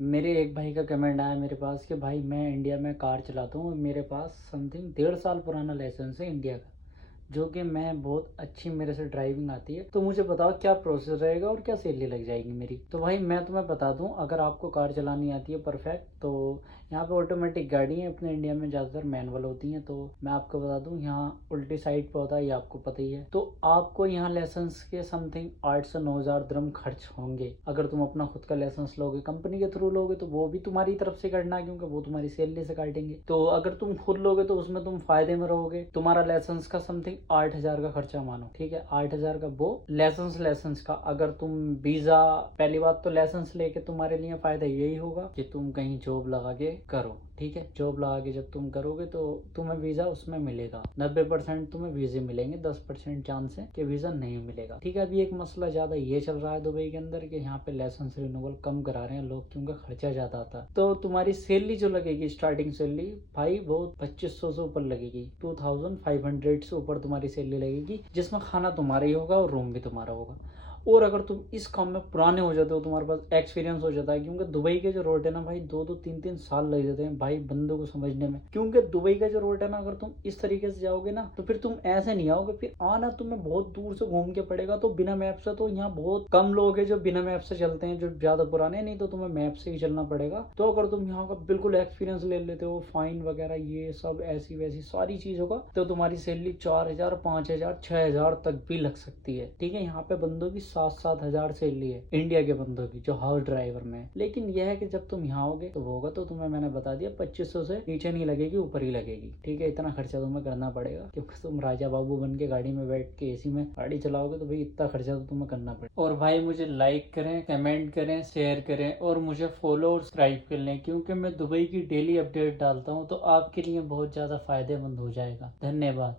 मेरे एक भाई का कमेंट आया मेरे पास कि भाई मैं इंडिया में कार चलाता हूँ, मेरे पास समथिंग 1.5 साल पुराना लाइसेंस है इंडिया का, जो कि मैं बहुत अच्छी मेरे से ड्राइविंग आती है। तो मुझे बताओ क्या प्रोसेस रहेगा और क्या सैलरी लग जाएगी मेरी। तो भाई मैं तुम्हें बता दूं, अगर आपको कार चलानी आती है परफेक्ट, तो यहाँ पे ऑटोमेटिक गाड़ी है, अपने इंडिया में ज़्यादातर मैनुअल होती हैं। तो मैं आपको बता दूं, यहाँ उल्टी साइड पर होता है, ये आपको पता ही है। तो आपको यहाँ लाइसेंस के समथिंग 8 से 9 हज़ार द्रम खर्च होंगे। अगर तुम अपना खुद का लाइसेंस लोगे, कंपनी के थ्रू लोगे, तो वो भी तुम्हारी तरफ से करना है, क्योंकि वो तुम्हारी सैलरी से काटेंगे। तो अगर तुम खुद लोगे तो उसमें तुम फायदे में रहोगे। तुम्हारा लाइसेंस का समथिंग 8 हज़ार का खर्चा मानो, ठीक है, 8 हज़ार का वो लाइसेंस का। अगर तुम वीजा, पहली बात तो लाइसेंस लेके तुम्हारे लिए फायदा यही होगा कि तुम कहीं जॉब लगा के करो, ठीक है। जॉब लगा के जब तुम करोगे तो तुम्हें वीजा उसमें मिलेगा। 90% तुम्हें वीजे मिलेंगे, 10% चांस है कि वीजा नहीं मिलेगा, ठीक है। अभी एक मसला ज्यादा ये चल रहा है दुबई के अंदर कि यहाँ पे लाइसेंस रिन्यूअल कम करा रहे हैं लोग, क्योंकि खर्चा ज्यादा आता है। तो तुम्हारी सैलरी जो लगेगी, स्टार्टिंग सैलरी भाई वो 2500 से ऊपर लगेगी, 2500 से ऊपर तुम्हारी सैलरी लगेगी, जिसमें खाना तुम्हारा ही होगा और रूम भी तुम्हारा होगा। और अगर तुम इस काम में पुराने हो जाते हो, तुम्हारे पास एक्सपीरियंस हो जाता है, क्योंकि दुबई के जो रोड है ना भाई, 2-2 3-3 साल लग जाते हैं भाई बंदों को समझने में। क्योंकि दुबई का जो रोड है ना, अगर तुम इस तरीके से जाओगे ना, तो फिर तुम ऐसे नहीं आओगे, फिर आना तुम्हें बहुत दूर से घूम के पड़ेगा। तो बिना मैप से तो यहाँ बहुत कम लोग हैं जो बिना मैप से चलते हैं, जो ज्यादा पुराने, नहीं तो तुम्हें मैप से ही चलना पड़ेगा। तो अगर तुम यहाँ का बिल्कुल एक्सपीरियंस ले लेते हो, फाइन वगैरह ये सब ऐसी वैसी सारी चीज होगा, तो तुम्हारी सैलरी 4 हज़ार, 5 हज़ार, 6 हज़ार तक भी लग सकती है, ठीक है। यहाँ पे बंदों की 7-7 हज़ार सैलरी है इंडिया के बंदों की, जो हाउस ड्राइवर में है। लेकिन यह है कि जब तुम यहाँ आओगे तो होगा, तो तुम्हें मैंने बता दिया 2500 से नीचे नहीं लगेगी, ऊपर ही लगेगी, ठीक है। इतना खर्चा तुम्हें करना पड़ेगा, क्योंकि तुम राजा बाबू बन के गाड़ी में बैठ के एसी में गाड़ी चलाओगे, तो भाई इतना खर्चा तो तुम्हें करना पड़ेगा। और भाई मुझे लाइक करें, कमेंट करें, शेयर करें, और मुझे फॉलो और सब्सक्राइब कर लें, क्योंकि मैं दुबई की डेली अपडेट डालता हूँ, तो आपके लिए बहुत ज़्यादा फायदेमंद हो जाएगा। धन्यवाद।